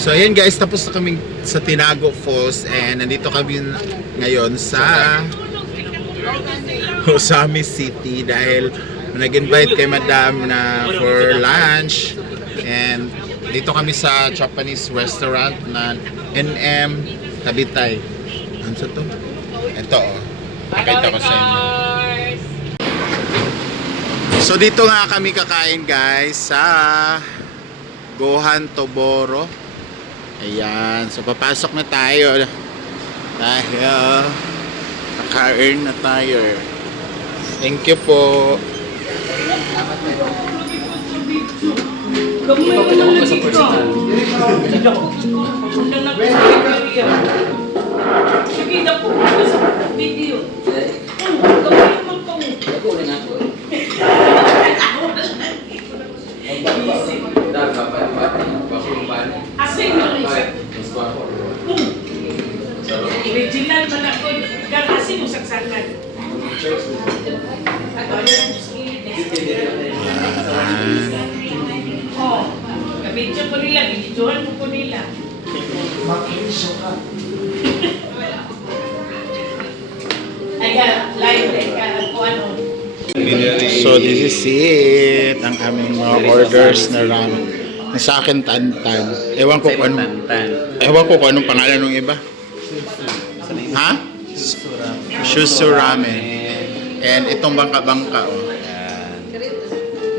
So ayan guys, tapos na kami sa Tinago Falls and nandito kami ngayon sa Osami City dahil nag-invite kay Madam na for lunch and dito kami sa Japanese restaurant na NM Tabitay. Ano sa to? Ito oh. Nakita ko sa inyo. So dito nga kami kakain guys sa Gohan Toboro. Ayan, so papasok na tayo. Naka-earn na tayo. Thank you po. Original man ako, kasi mo saksakan. Ato na lang skillet. Oh, kabidyo ko nila, bidyohan mo ko nila. Ay ka, live, kung ano. So this is it. Ang aming mga orders na ramen. Sa akin tantan. Ewan ko kung anong pangalan ng iba. Ha? Shusu ramen. And itong bangka-bangka oh.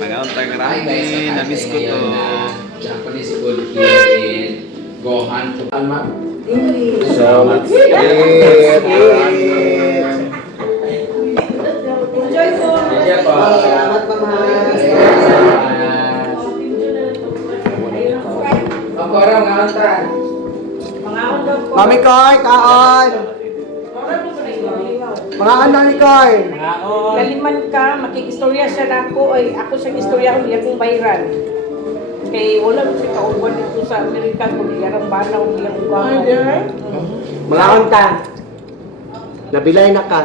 Mag-auntang ramen, na-miss ko to. Japanese food here in Gohan. So let's eat. Enjoy po! Salamat po, mahal. Ang parang ngaantan. Mga daw po. Mami Koy, kaon! Mga anak ni Koy! Laliman ka, makikistorya siya na ako, ay ako siyang istorya ko, niya kong bayran. Kay wala mo siya kauban dito sa Amerika, kung iyarang banaw, iyang ubangan. Mga anta! Nabilay na ka.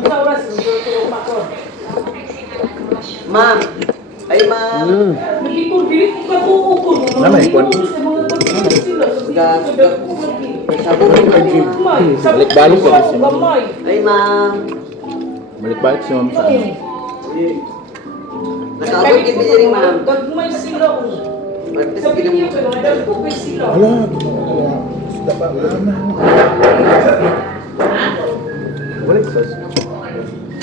Sa oras, tutulong ako. Ma'am! Ay ma'am! Hindi ko katuo ko. Lamay, kwan. Balik-balik ka din siya. Ay ma'am! Balik-balik si Ma'am sa ano. Nakabot yung pinili ma'am. Gagmay sila ko. Martes Sabi niya ginam. ko, nadal ko kay sila. Ala, isda pa. Balik sa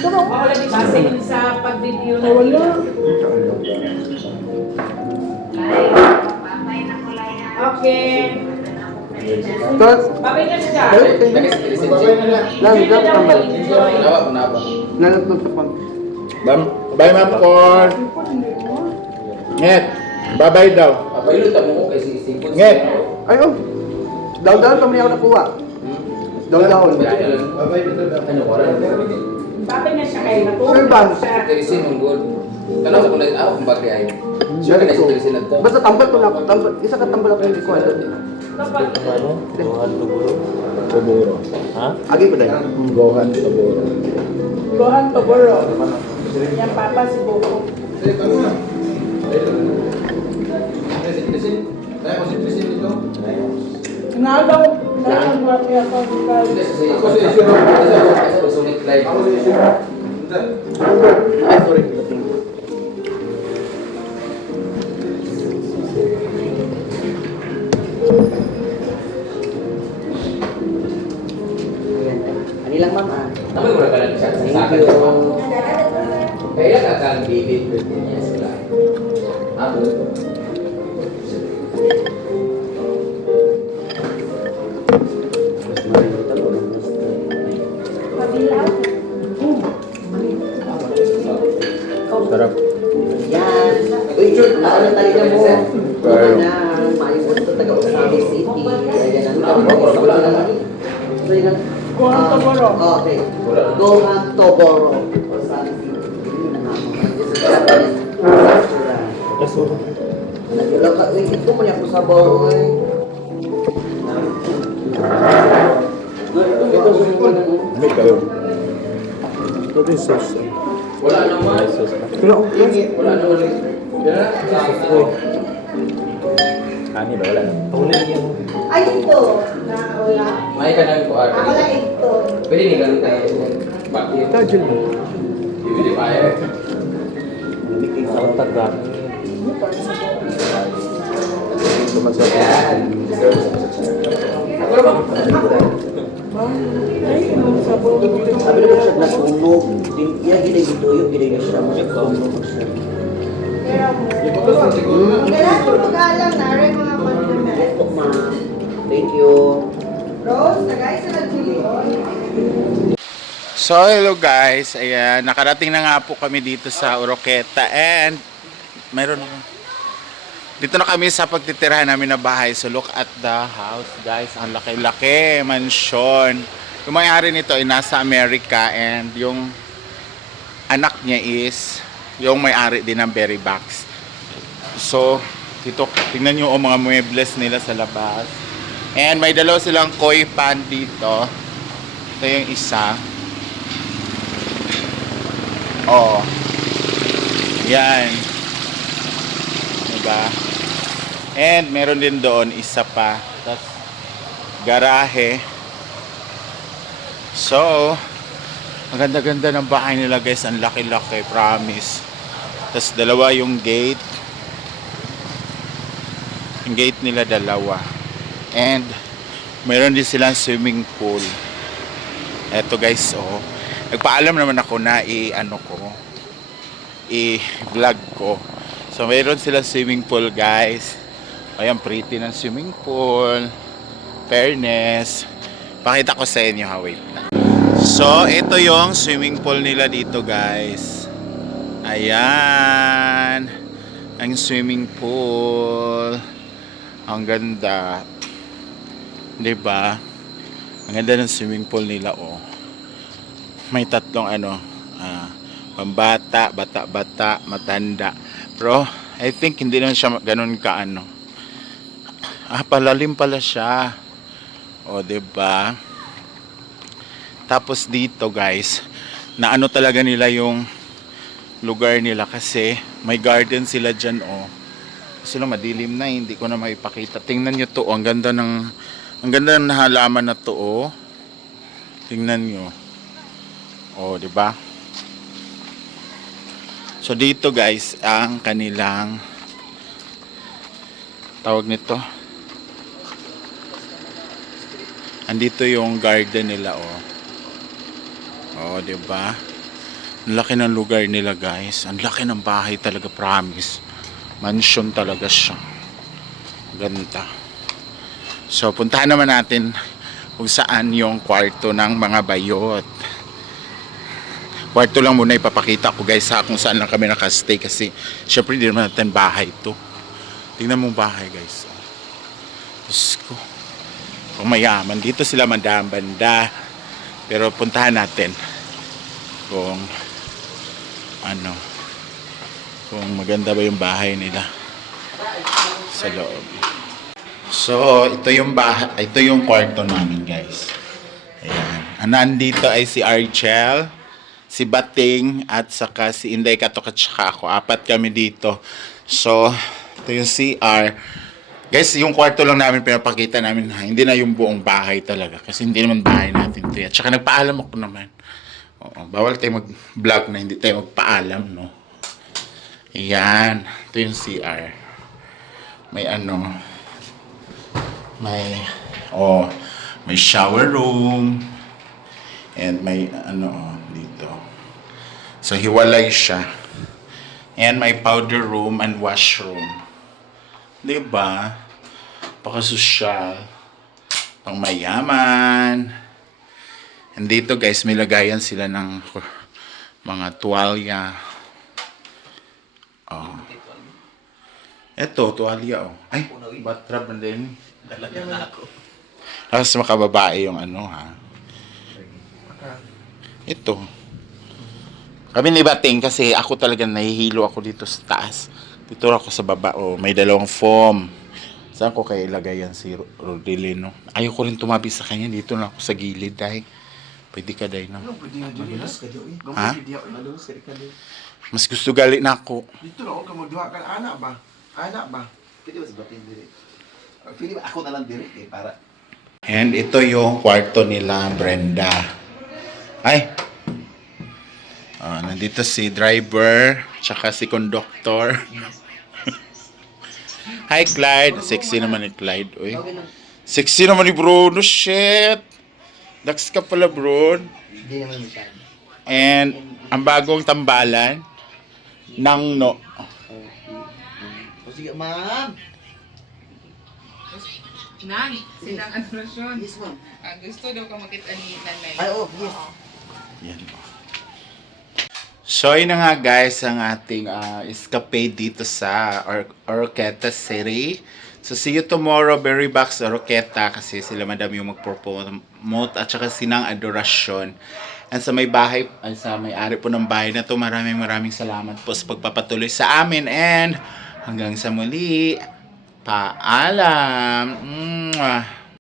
Wala di base yun sa pag-review na wala. Okay. Tos! Babay na siya. Lang, tambal. Nawa ko na ba? Nanatutupang. Bye Ma'am Corn. Nget. Bye-bye daw. Apay luta mo ko kay sipon. Nget. Ay oh! Daw-daw pa ako nakuha. Daw-daw. Ano wala? Babay na siya kayo. Sir Bang. Terisin ang good. Tanong ko na ako kung bakit ay. Sure na si Terisin na to. Basta tambal ko na ako. Tambal. Isa ka tambal ako hindi ko ano. Toboro. Ha? Agi ko dahil. Gohan Toboro. Gohan Toboro. Yan papa si Boko. Nagaw. Ay, sorry. Ani lang ma'am ah. Tama mo na ka lang chat sa akin. Kaya ka kang bibit niya sila. Ako. Sarap. Yan. Uy, Chut, ano talaga mo? Pero na, maayos ito taga Osami City. Ayan ang so yun Gohan Toboro. Okay. Gohan Toboro. Osami City. This is Japanese restaurant. Nagula ka, uy, ito mo niya po sa boy. Ito susunod mo. Ano kayo? Ito din sauce. Wala naman. Pero, Wala naman. Yan na. Ani ba? Wala na. Tuloy yung... Ay, ito. Na wala. May ka nang kuha. Ako lang ito. Pwede ni ganun tayo. Bakit? Tajul mo. Hindi kaya. Ang taga. Yan. Sabi naman siya nasunog. Iya, gila dito. Yung gila niya siya. Nasunog siya. Kailangan ko mag-alam na rin mga condiments. Yes po, ma'am. Thank you. Rose, tagay sa chili oil. So, hello guys. Ayan, nakarating na nga po kami dito sa Oroqueta and mayroon dito na kami sa pagtitirahan namin na bahay. So, look at the house, guys. Ang laki-laki, mansion. Yung may-ari nito ay nasa Amerika and yung anak niya is yung may-ari din ng Berry Box. So, dito, tingnan nyo ang mga muebles nila sa labas. And may dalawa silang koi pan dito. Ito yung isa. Oh. Yan. Diba? And meron din doon isa pa. Tapos garahe. So, ang ganda-ganda ng bahay nila guys. Ang laki-laki, promise. Tapos dalawa yung gate. Yung gate nila dalawa. And meron din silang swimming pool. Eto guys, oh. Nagpaalam naman ako na i-vlog ko. So meron silang swimming pool guys. Ayan, pretty ng swimming pool. Fairness. Pakita ko sa inyo ha, wait lang. So, ito yung swimming pool nila dito guys. Ayan. Ang swimming pool. Ang ganda. Diba? Ang ganda ng swimming pool nila, oh. May tatlong pambata, bata-bata, matanda. Pero, I think hindi naman siya ganun ka palalim pala siya. O, diba? Tapos dito, guys, na talaga nila yung lugar nila kasi may garden sila dyan, oh. Kasi madilim na, hindi ko na maipakita. Tingnan nyo to, oh. Ang ganda ng halaman na to, oh. Tingnan nyo. Oh, di ba? So dito guys, ang kanilang tawag nito. Andito yung garden nila, oh. Oh, di ba? Ang laki ng lugar nila, guys. Ang laki ng bahay talaga, promise. Mansion talaga siya. Ganda. So, puntahan naman natin kung saan yung kwarto ng mga bayot. Kwarto lang muna ipapakita ko guys kung saan lang kami nakastay kasi syempre hindi naman natin bahay ito. Tingnan mo bahay guys. Diyos ko. Kung mayaman. Dito sila mandang banda. Pero puntahan natin kung kung maganda ba yung bahay nila sa loob. So, ito yung bahay, ito yung kwarto namin, guys. Ayan. Nandito ay si Archel, si Bating, at saka si Inday Katok at saka ako. Apat kami dito. So, ito yung CR. Guys, yung kwarto lang namin pinapakita namin. Hindi na yung buong bahay talaga. Kasi hindi naman bahay natin ito. At saka nagpaalam ako naman. Oo, bawal tayo mag-vlog na hindi tayo magpaalam, no? Ayan. Ito yung CR. May may shower room. And may dito. So, hiwalay siya. And may powder room and washroom. Diba? Pakasosyal. Pang mayaman. And dito guys, may lagayan sila ng mga tuwalya. Oh. Eto, tuwalya, oh. Ay, batrab na din. Tapos makababae yung ha. Ito. Kami ni Bating kasi ako talaga nahihilo ako dito sa taas. Dito ako sa baba, oh. May dalawang foam. Saan ko kaya ilagay yan si Rodelino? Ayoko rin tumabi sa kanya. Dito na ako sa gilid, dahil. Pwede ka, dahil na. Ha? Mas gusto gali na ako. Dito na ako magduha ka anak ba? Anak ba? Pwede ba si Bating diri? Feeling ako na lang direct eh, para And ito yung kwarto nila, Brenda. Ay! Nandito si driver, tsaka si conductor. Hi, Clyde. Sexy naman ni Clyde. Uy. Sexy naman ni bro. No shit. Dax ka pala, bro. Hindi naman masyado. And ang bagong tambalan ng no. O sige, ma'am. Nang, silang atrasyon. Yes, ma'am. Gusto daw ka makita ni Nanay. Ay, oh, yes. Yan. So, yun na nga guys ang ating escapade dito sa Oroqueta City. So, see you tomorrow, Berry Box Oroqueta, kasi sila madam yung mag-promote at saka sinang adorasyon. And sa may bahay, ay sa may-ari po ng bahay na to, maraming salamat po sa pagpapatuloy sa amin. And hanggang sa muli, paalam! Mwah.